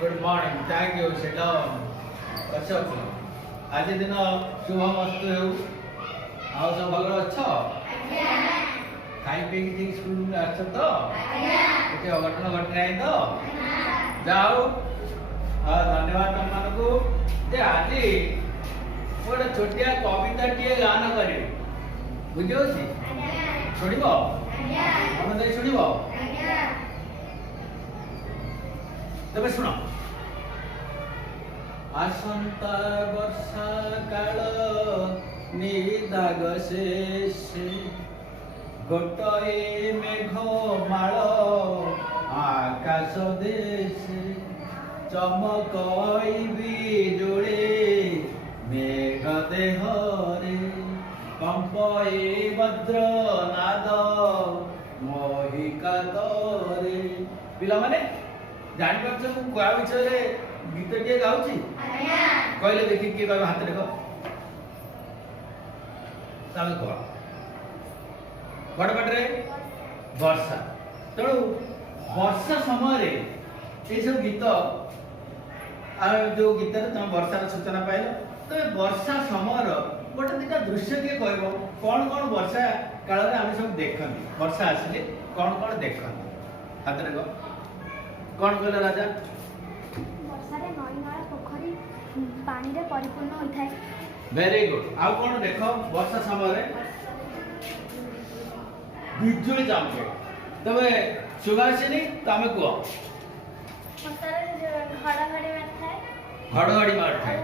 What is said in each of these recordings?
Good morning thank you sit down अच्छा आज दिन शुभ मस्त हो आओ सब भल अच्छ खाई पी ठीक स्कूल में आछ तो किसी अघटन घटी ना तो जाओ धन्यवाद तुम मान को आज गोटे छोटिया कविता टे गान कर बुझे शुण तुम शुण तबे शुण आसंता वर्षा काल निदाग शेष गोटाए मेघ माल आकाश देश चमकई बिजुली मेघ देहरे कंपए वज्र नाद मोहिका तरे पिला माने जान पाछ मु कोआ विषय गीत टे गाउची कहले देखि के कहबे हाथ देखो तबे कह बड़बड़े वर्षा तेणु वर्षा समय ये सब गीत जो गीत तुम वर्षार सूचना पाइल तो वर्षा समय गोटे दुटा दृश्य किए कह कौन कौन वर्षा काल में आम सब देखती वर्षा आसिले कौन कौन देखती हाथ देख कौन कहले राजा वर्षारे नई नाला पोखरी पानी रे परिपूर्ण होता है वेरी गुड आउ कौन देख वर्षा समय बिजुली चमके तबे सुभाषिनी तमे कह वर्षारे घड़घड़ी मारता है घड़घड़ी मारता है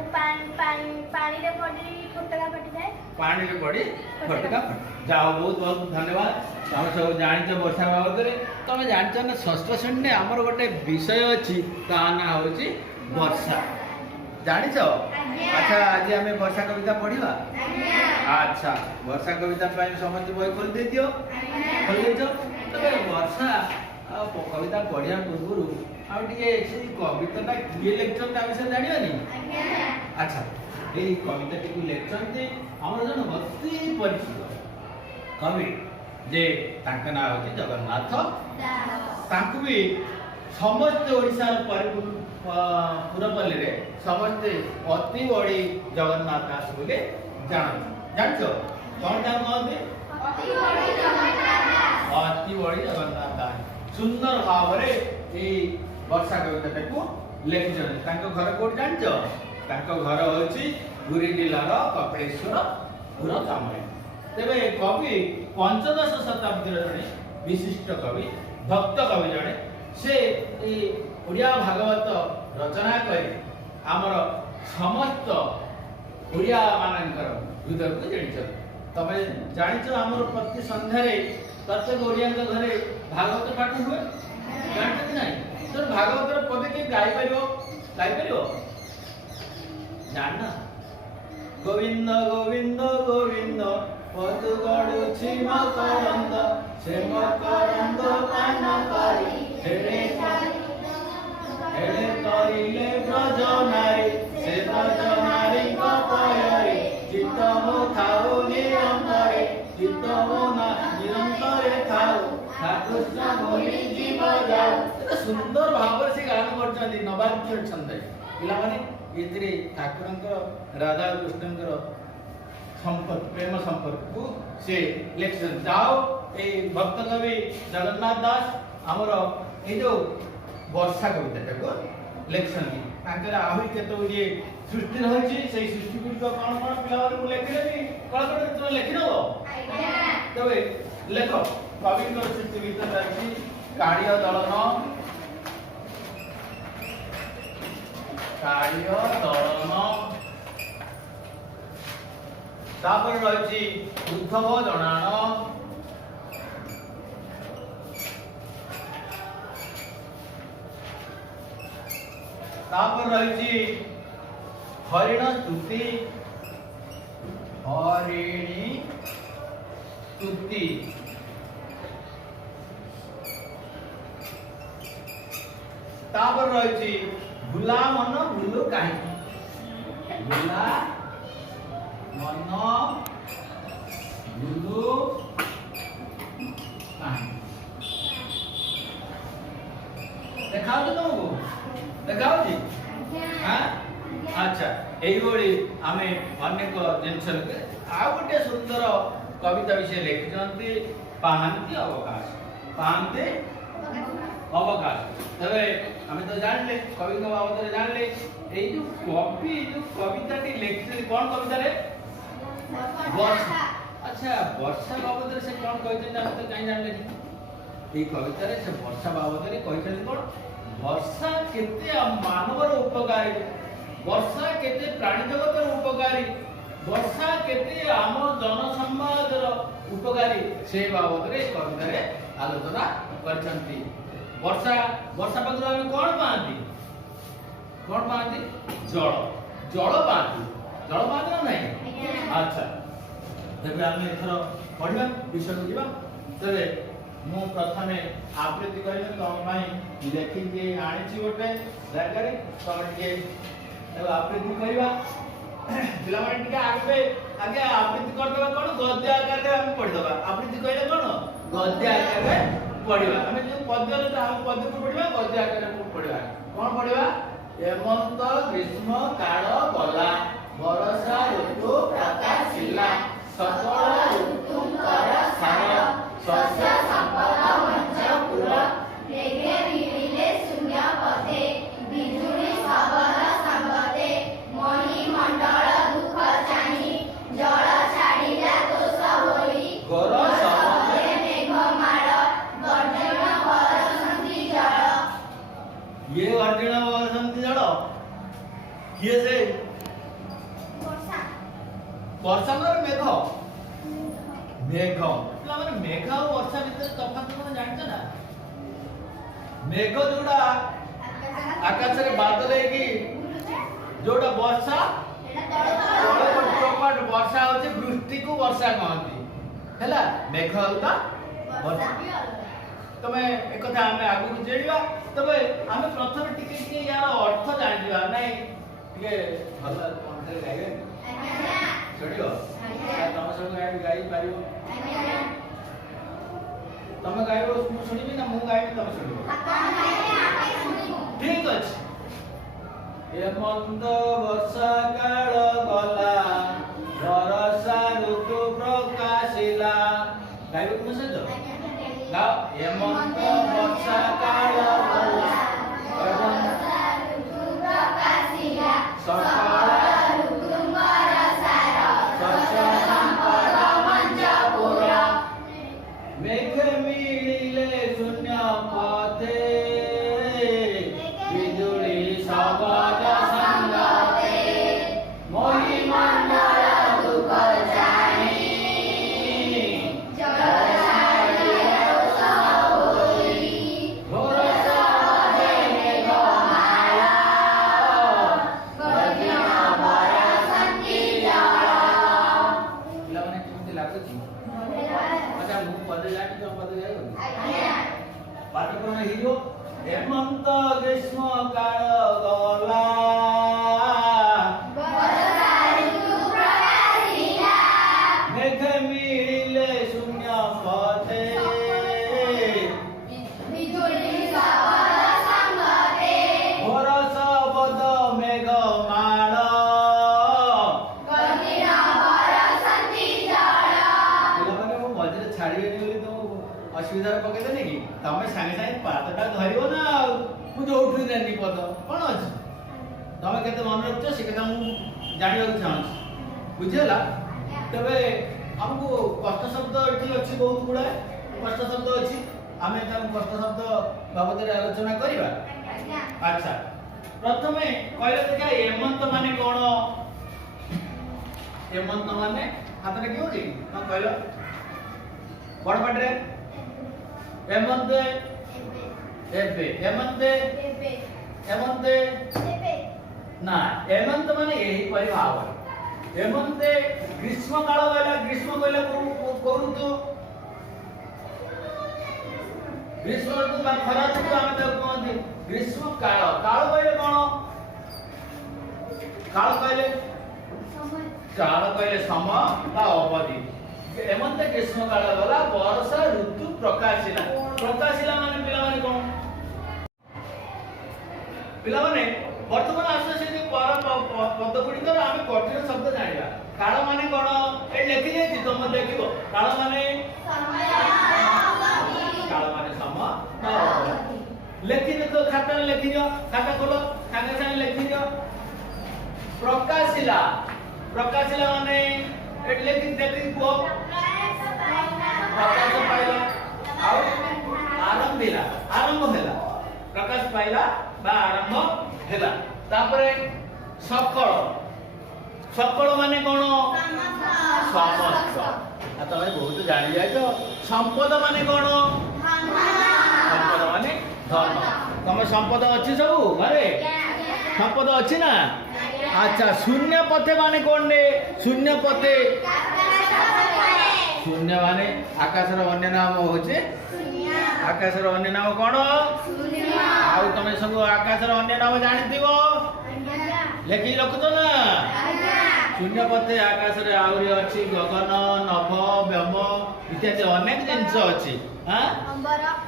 पानी रे पड़ी फटका फटी जाए पानी रे पड़ी फटका जाओ बहुत बहुत धन्यवाद तुम सब जान वर्षा बाबद तुम जान ना षष्ठ श्रेणी आमर गोटे विषय अच्छी ता ना हूँ वर्षा जान अच्छा आज आम वर्षा कविता पढ़ा अच्छा वर्षा कविता समस्त बही खोल दे दियो खोल देछ तबे वर्षा कविता पढ़िया पूर्व आगे कविता किए लेक्चर ता विषय जानी अच्छा ये कविता टी लेखते आम जन अति परिचित कवि जे तांका ना होची जगन्नाथ तांकु भी समस्त ओडिसा पुरपल्ली रे समस्त अति बड़ी जगन्नाथ दास बोले जानछ कौन नाम कहते अति बड़ी जगन्नाथ दास सुंदर भाव रे ए वर्षा कविता को लेखिछन तांको घर कोड जानछ तांको घर होची पुरी जिलार कपिलेश्वर पुर ग्राम तेरे कवि पंचदश शताब्दी जड़े विशिष्ट कवि भक्त कवि जड़े से ओडिया भागवत रचना कर आमर समस्त ओडिया मानकर हृदय को जान तमें जाच आमर प्रति सन्धारे प्रत्येक ओडिया घरे भागवत पाठ हुए जानते कि नहीं तो भागवत पदे कि गाई जानना गोविंद गोविंद गोविंद पदु गड़ुछि मकरंद से मकरंद पान करी हेड़े करिले ब्रज नारी से ब्रज नारी कपयरे चित्त मो थाउ निरंतरे चित्त मो निरंतरे थाउ कृष्ण बोली जीव जाऊ सुंदर भाव से गान करछन्ती नवाक्य छंद पिला माने एथिरे ठाकुरंकर राधा कृष्णंकर संपर्क प्रेम संपर्क को से लेक्शन जाओ ए भक्त कवि जगन्नाथ दास हमर ए जो वर्षा कविता को लेक्शन की तांकर आहुरी केतो गुडी सृष्टि होची से सृष्टि गुडी को कौन पिला को लेखिले कल तो लेखि दो तबे लेखो कवि को सृष्टि भीतर अछि कार्य दलन तापर रही उद्धव जनाण तापर रही हरिण स्तुति हरिणी स्तुति तापर रही भूला मन भूलु कहीं भूला मन भूलु कहीं ଦେଖାଉଛି ତମକୁ ଦେଖାଉଛି ହାଁ ଆଚ୍ଛା ଏଇଭଳି ଆମେ ଅନେକ ଜିନିଷ ଆଉ ଗୋଟେ ସୁନ୍ଦର କବିତା ବିଷୟ ଲେଖିଛନ୍ତି ପାହାନ୍ତି ଅବକାଶ ପାହାନ୍ତି ଅବକାଶ ତେବେ ଆମେ ତ ଜାଣିଲେ କବିଙ୍କ ବାବଦରେ ଜାଣିଲେ ଏଇ ଯୋଉ କବି ଯୋଉ କବିତାଟି ଲେଖିଛନ୍ତି କଣ କବିତାରେ ବର୍ଷା ଆଚ୍ଛା ବର୍ଷା ବାବଦରେ ସେ କଣ କହିଛନ୍ତି ଆମେ ତ କାହିଁ ଜାଣିଲେ এই কবিতাରେ ସେ ବର୍ଷା ବାବଦରେ କହିଛନ୍ତି କଣ ବର୍ଷା କେତେ ମାନବର ଉପକାରୀ ବର୍ଷା କେତେ ପ୍ରାଣୀ ଜଗତର ଉପକାରୀ ବର୍ଷା କେତେ ଆମ ଜନସମାଜର ଉପକାରୀ ସେ ବାବଦରେ ଏ କବିତାରେ ଆଲୋଚନା କରିଛନ୍ତି ବର୍ଷା ବର୍ଷା ପାଖରୁ ଆମେ କଣ ପାଆନ୍ତି ଜଳ ଜଳ ପାଆନ୍ତି ନା ନାହିଁ ଆଚ୍ଛା ତେବେ ଆମେ ଏଥର ପଢିବା ବିଷୟକୁ ଯିବା ତେବେ ମୁଁ ପ୍ରଥମେ ଆବୃତ୍ତି କରିବି ତମ ପାଇଁ ଲେଖିକି ଆଣିଛି ଗୋଟେ ଜାଗାରେ ତମେ ଟିକେ ଆବୃତ୍ତି କରିବା ପିଲାମାନେ ଟିକେ ଆଗେ ଆବୃତ୍ତି କରିଦେବା କଣ ଗଦ୍ୟ ଆକାରରେ ଆମେ ପଢିଦେବା ଆବୃତ୍ତି କହିଲେ କଣ ଗଦ୍ୟ ଆକାରରେ ପଢିବା ଆମେ ଯୋଉ ପଦ୍ୟରେ ଆମେ ପଦ୍ୟକୁ ପଢିବା ଗଦ୍ୟ ଆକାରରେ ପଢିବା କଣ ପଢିବା ହେମନ୍ତ ଗ୍ରୀଷ୍ମ କାଳ ଗଲା ବର୍ଷା ଋତୁ ପ୍ରକାଶିଲା ସକଳ ଋତୁଙ୍କର ସାର ଶସ୍ୟ ସମ୍ପଦ ମଞ୍ଚପୁର মেঘে মিলিলে শূন্য পথে বিজুলি শবদ সঙ্গতে মণিমণ্ডল দুঃখ জানি জল ছাড়িলা দোষ বলি ঘোর সমুদ্রে মেঘ মাଳ গর্জন বরসନ୍ତି জল ये गर्जन बरसନ୍ତି जल किए से वर्षा मेघ ମାନେ ମେଘ ଆଉ ବର୍ଷା ଭିତରେ ତଫାତ କଣ ଜାଣିଛ ନା ମେଘ ଯୋଉଟା ଆକାଶରେ ବାଦଲ ହେଇକି ଯୋଉଟା ବର୍ଷା ବର୍ଷା ହଉଛି ବୃଷ୍ଟିକୁ ବର୍ଷା କହନ୍ତି ହେଲା ମେଘ ଅଲଗା ବର୍ଷା ତମେ ଏକଥା ଆମେ ଆଗକୁ ଜାଣିବା ତବେ ଆମେ ପ୍ରଥମେ ଟିକେ ଟିକେ ୟାର ଅର୍ଥ ଜାଣିଯିବା ନାଇଁ ଟିକେ ଭଲ କଣ୍ଠରେ ଗାଇବେ ଶୁଣିବ ତମ ସବୁ ଗାଇ ପାରିବ ତମେ ଗାଇବ ମୁଁ ଶୁଣିବି ନା ମୁଁ ଗାଇବି ତମେ ଶୁଣିବ ଠିକ ଅଛି ହେମନ୍ତ ବର୍ଷା କାଳ ଗଲା ବର୍ଷା ଋତୁ ପ୍ରକାଶିଲା ଗାଇବ ତୁମ ସହିତ ଗାଅ ହେମନ୍ତ ବର୍ଷା କାଳ ଗଲା ବର୍ଷା ଋତୁ ପ୍ରକାଶିଲା ସକାଳ ଋତୁଙ୍କର ସାର ଶସ୍ୟ ସମ୍ପଦ ମଞ୍ଚପୁର মেঘ মিলিলে শূন্য পথে বিজুলি শবদ সঙ্গতে মহিমণ্ডল দুঃখ জানি জল ছাড়িলে দোষ বলি ঘোর শবদে মেঘ মাଳ গর্জন বরসନ୍ତି জল ପିଲାମାନେ କେମିତି ଲାଗୁଛି ଆଚ୍ଛା ମୁଁ ପଦେ ଜାଣି ତମ ପଦେ ଯାଇବ ପାଠ କଣ ହେଇଯିବ ହେମନ୍ତ ଗ୍ରୀଷ୍ମ କାଳ ଗଲା ବର୍ଷା ଋତୁ ପ୍ରକାଶିଲା মেঘ মিলিলে শূন্য পথে বিজুলি শবদ সঙ্গতে ঘোর শবদ মেঘ মাଳ ଗର୍ଜନ ବରସନ୍ତି ଜଳ ପିଲାମାନେ ମୁଁ ମଝିରେ ଛାଡ଼ିବେନି ବୋଲି ତମକୁ ଅସୁବିଧାରେ ପକେଇଦେଲି କି ତମେ ସାଙ୍ଗେ ସାଙ୍ଗେ ପାଦଟା ଧରିବ ନା ଆଉ ମୁଁ ଯୋଉଠୁ ଜାଣିନି ପଦ କଣ ଅଛି ତମେ କେତେ ମନେ ରଖୁଛ ସେ କଥା ମୁଁ ଜାଣିବାକୁ ଚାହୁଁଛି ବୁଝିହେଲା ତେବେ ଆମକୁ କଷ୍ଟ ଶବ୍ଦ ଏଠି ଅଛି ବହୁତ ଗୁଡ଼ାଏ କଷ୍ଟ ଶବ୍ଦ ଅଛି ଆମେ ତାକୁ କଷ୍ଟ ଶବ୍ଦ ବାବଦରେ ଆଲୋଚନା କରିବା ଆଚ୍ଛା ପ୍ରଥମେ କହିଲେ ଦେଖିଆ ହେମନ୍ତ ମାନେ କଣ ହେମନ୍ତ ମାନେ ହାତରେ କିଏ ଅଛି ହଁ କହିଲ ବଡ଼ ପାଟିରେ ହେମନ୍ତେ ଏବେ ହେମନ୍ତେ ନା ହେମନ୍ତ ମାନେ ଏହିପରି ଭାବରେ ହେମନ୍ତେ ଗ୍ରୀଷ୍ମ କାଳ କହିଲା ଗ୍ରୀଷ୍ମ କହିଲା କୋଉ ଋତୁ ଗ୍ରୀଷ୍ମ ଋତୁ ବା ଖରା ଋତୁ ଆମେ ତାକୁ କହନ୍ତି ଗ୍ରୀଷ୍ମ କାଳ କାଳ କହିଲେ କଣ କାଳ କହିଲେ ସମୟ ବା ଅବଧି ଏମନ୍ତେ ଗ୍ରୀଷ୍ମ କାଳ ଗଲା ବର୍ଷା ଋତୁ ପ୍ରକାଶିଲା ମାନେ ପିଲାମାନେ କଣ पिला माने वर्तमान आसे से पद गुड़िकर आम कठिन शब्द जाना काल माने कौन ये लिखी जाए तुम देख काल माने काल माने समय लिखी तो खाता लिखी दियो खाता खोलो सागे सागे लिखी दियो प्रकाशिला माने एटले कि देखि को प्रकाश पाइला आरंभ होला प्रकाश पाइला बा आरंभ होला तापरे सकल माने कोन समस्त आ तमे बहुत जानि जाय तो संपद माने कोन संपद माने धर्म तमे संपद अछि सब घरे संपद अछि ना अच्छा शून्य पथे माने कोन ने शून्य पथे शून्य माने आकाशर अन्य नाम होचे आकाशर अन्य नाम कोन आउ तमे सब आकाशर अन्य नाम जानिथिबो लेखि रखतो ना शून्य पथे आकाशर आउरी अछि गगन नभ ब्रह्म इत्यादि अनेक जिंस अछि हां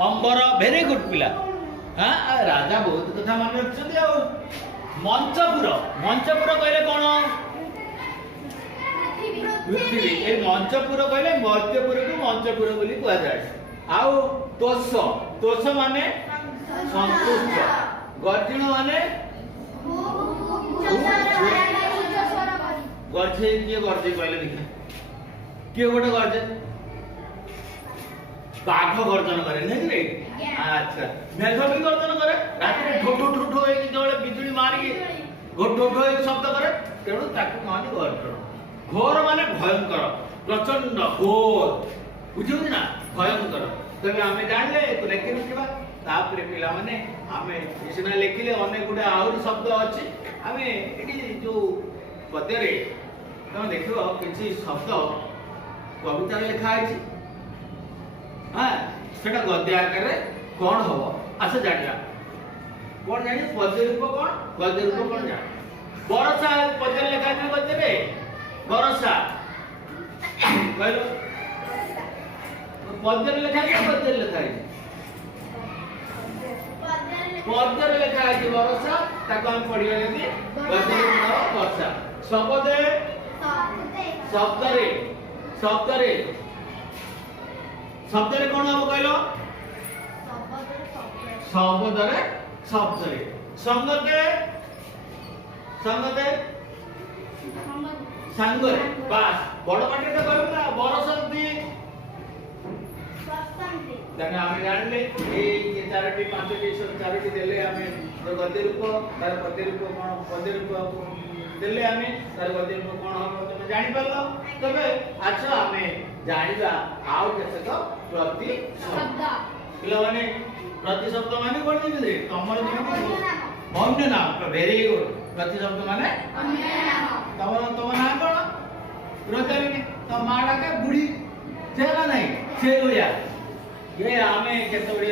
अंबर वेरी गुड पिला हां राजा बहुत कथा मन रखछथि आ मंचपुर कहले कोन पृथ्वी ए मंचपुर कहले मध्यपुर को मंचपुर बोली कहा जाय आउ तोष माने संतुष्ट गर्जन माने गर्जे किए गर्जे कहले देखा किए गोटे गर्जे बाघ गर्जन करे नहीं रे अच्छा मेघ भी गर्जन करे रात में ठोठो ठोठो एक जोड़े बिजली मारी ठोठो ठो एक शब्द करे तेणु ताकू कहनी गर्जन घोर माने भयंकर प्रचंड घोर बुझियो ना भयंकर तबे आमे जानले तो लेखि रखिबा तापरे पिला माने आमे इसना लेखिले अनेक गुडा आउर शब्द अछि आमे एटी जो पद्य रे तमे देखिबो किछि शब्द कविता रे लिखा अछि हां सेटा गद्य आकार रे कोन हबो अच्छा जानिया कोन जानि पद्य रूप कोन जानि बरसा पद्य लिखा अछि गद्य रे बरसा कहलो पद्य लिखा है पद्य लिखा है पद्य लिखा है बरसा ताको हम पढ़िया लेती पद्य लिखा वर्षा शब्दरे कोन हम कहलो शब्दरे संगते संगरे बास बड़ पाटे तो कहबो ना बरसंती जाने आमे जानले ए चारटी पांचटी सब चारटी देले आमे जो गद्य रूप तार पद्य रूप कोन पद्य रूप देले आमे तार गद्य रूप कोन हम तमे जानि परलो तबे अच्छा आमे जानिबा आउ केतक प्रति शब्द पिला माने प्रति शब्द माने कोन दिले तमर अन्य नाम वेरी गुड प्रति शब्द माने अन्य नाम तम नाम कोन रोतरी तो माडा के बुढ़ी जेला नहीं छेलुया ये आमे केतबडी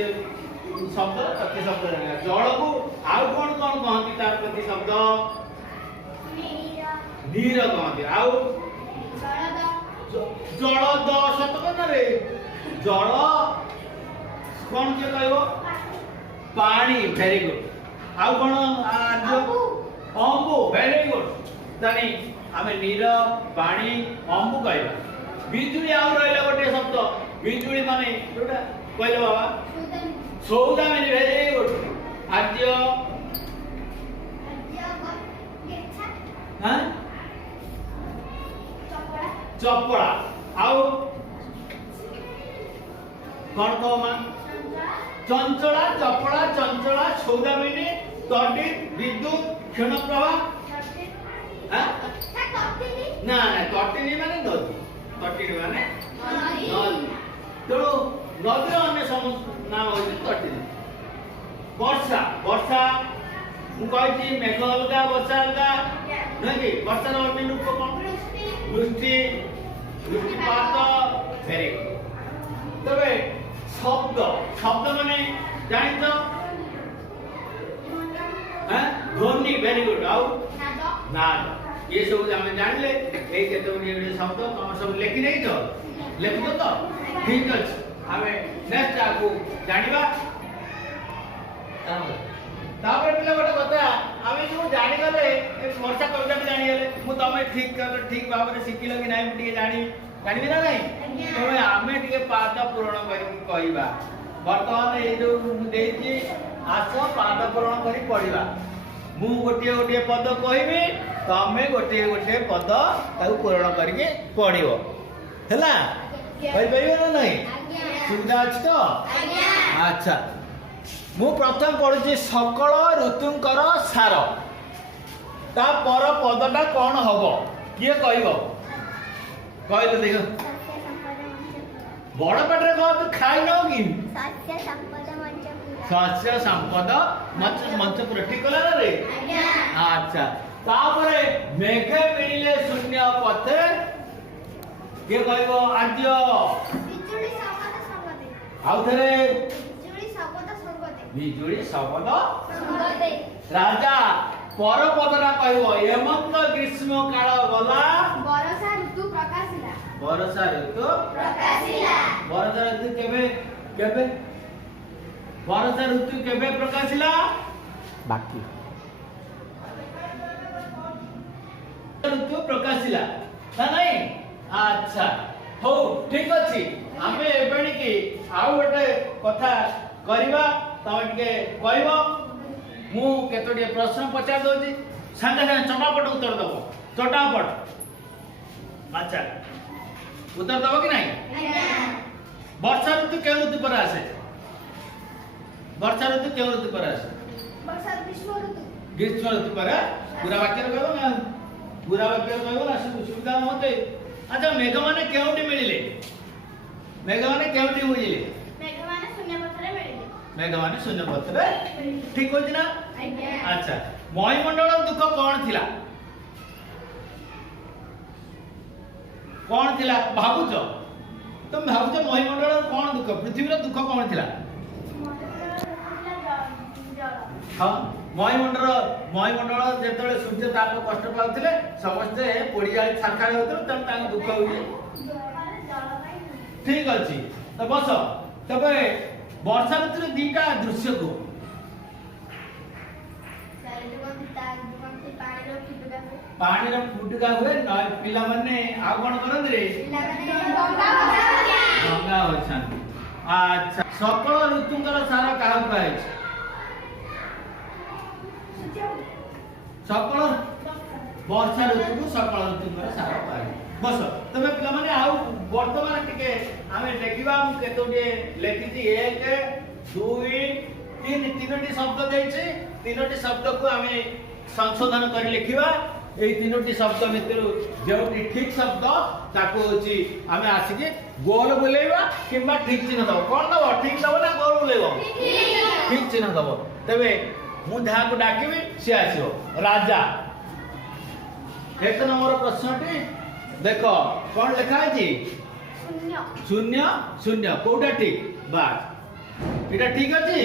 शब्द प्रति शब्द जल को आउ कोन कहंती तार प्रति शब्द नीर कहंती आउ जल द शब्द न रे जल कोन के कहबो पानी वेरी गुड आउ कोन अंबु वेरी गुड तनी आमे नीर पानी अंबु कहबा बिजुली आउ रहला गोटे शब्द बिजुली माने जोटा कहले बाबा सौदा माने वेरी गुड आद्य हां चपड़ा आउ कोन को मा चंचला चपड़ा चंचला सौदा माने तडी विद्युत क्षण प्रवाह हां ना तटिनी माने नदी तटिनी माने नदी तो नदी अन्य नाम होची तटिनी वर्षा मु कहछि मेघ अलगा वर्षा अलगा नहीं कि वर्षा रो अन्य रूप कोन वृष्टिपात वेरी गुड तबे शब्द माने जानि तो हां ध्वनि वेरी गुड आउ नाद ये सब हम जानले ए केतोनी शब्द हम सब लिखि नै तो लिखो तो ठीक अछि हमें नेक्स्ट आगु जानिबा तापर पिला गोटे कथा आमे जो जानि गले वर्षा कविता भी जानि गले मु तमे ठीक भाव रे सिखिलो कि नाही टिके जानिबी ना नहीं तमे आमे टिके पाद पूर्ण करि कहिबा वर्तमान ए जो देछि आस पाद पूर्ण करि पढिबा मु गोटे पद कहबी तमे गोटे पद ताऊ पूर्ण करके पढिबो हैला कहि परिबो ना नहीं सुविधा अछि तो अच्छा मु प्रथम पढुछि सकल ऋतुंकर सार ता पर पदटा कोन हबो किए कहबो कहले देखो बड़ पेटरे कह तू खाइ न कि शस्य संपद मंचपुर ठीक कला रे अच्छा तापरे मेघे मिले शून्य पथे के कहबो आद्य आउ थरे बिजुली शब्द राजा पर पदरा कहबो हेमंत ग्रीष्म काल गला वर्षा ऋतु प्रकाशिला वर्षा ऋतु केबे वर्षा ऋतु केबे प्रकाशिला बाकी ऋतु प्रकाशिला ना नहीं अच्छा हो ठीक अछि आमे एबेणी की आउ गोटे कथा करिबा तमे टिके कहबो मु केतोडी प्रश्न पचार दोजी संगे संगे चटापट उत्तर दबो चटापट अच्छा उत्तर दबो कि नहीं वर्षा ऋतु के ऋतु पर आसे वर्षा ऋतु के ऋतु पर आसे ग्रीष्म ऋतु पर पूरा वाक्य कहबो ना पूरा वाक्य कहबो ना सुविधा होते अच्छा मेघ माने केउटी मिलिले मेघ माने केउटी बुझिले मेघ माने शून्य पथरे ठीक होछि ना अच्छा महीमंडल दुख कोन थिला भाबुच तुम भाबुच महीमंडल कोन दुख पृथ्वी रो दुख कोन थिला हां महीमंडल जेतले सूर्य ताप कष्ट पाउथिले समस्त पोड़ी जाई छारखार होतले तब तांग दुख होई ठीक अछि तो बस तबे वर्षा ऋतु दीटा दृश्य को पानी रो फुटका हुए न पिला माने आ कोन करन रे गंगा होछन अच्छा सकल ऋतुंकर सार काहा कहै सकल वर्षा ऋतु को सकल ऋतुंकर सार कहै बस तमे पिला माने आउ वर्तमान टिके आमे देखिबा हम केतोडी लेखिति 1 2 3 तीनोटी शब्द देछि तीनोटी शब्द को आमे संशोधन करि लिखिबा एई तीनोटी शब्द भितरु जेउटी ठीक शब्द ताको होछि आमे आसीके गोल बुलेबा किबा ठीक चिन्ह दबो कोन दबो ठीक दबो ना गोल बुलेबो ठीक चिन्ह दबो तबे मु जहा को डाकिबी से आसीओ राजा एक नंबर प्रश्नटी देखो कौन लिखा है जी शून्य शून्य कोटा ठीक बात इटा ठीक अछि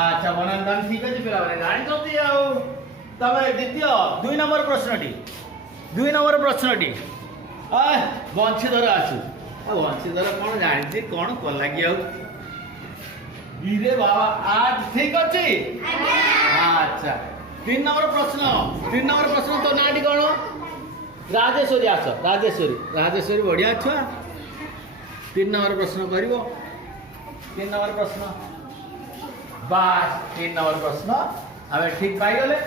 अच्छा बनंदन ठीक अछि पिला माने गाणी करती आउ तबे द्वितीय 2 नंबर प्रश्नटी वंशीधर आसु वंशीधर कौन जानि कौन कल लागी आउ इरे बाबा आज ठीक अछि अच्छा 3 नंबर प्रश्न तो नाटी कौन राजेश्वरी आस राजेश्वरी बढ़िया छुआ 3 नंबर प्रश्न करिवो 3 नंबर प्रश्न बास 3 नंबर प्रश्न आमे ठीक पाई गले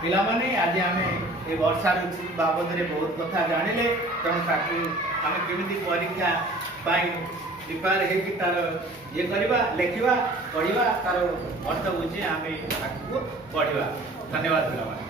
पिला माने आज आमे ए वर्षा ऋतु बाबद रे बहुत कथा जानिले तण ताकू आमे केमिति परीक्षा पाई प्रिपेयर हे कि तार ये करबा लेखिबा पढिबा तार अर्थ बुझी आमे ताकू पढिबा धन्यवाद पिला माने।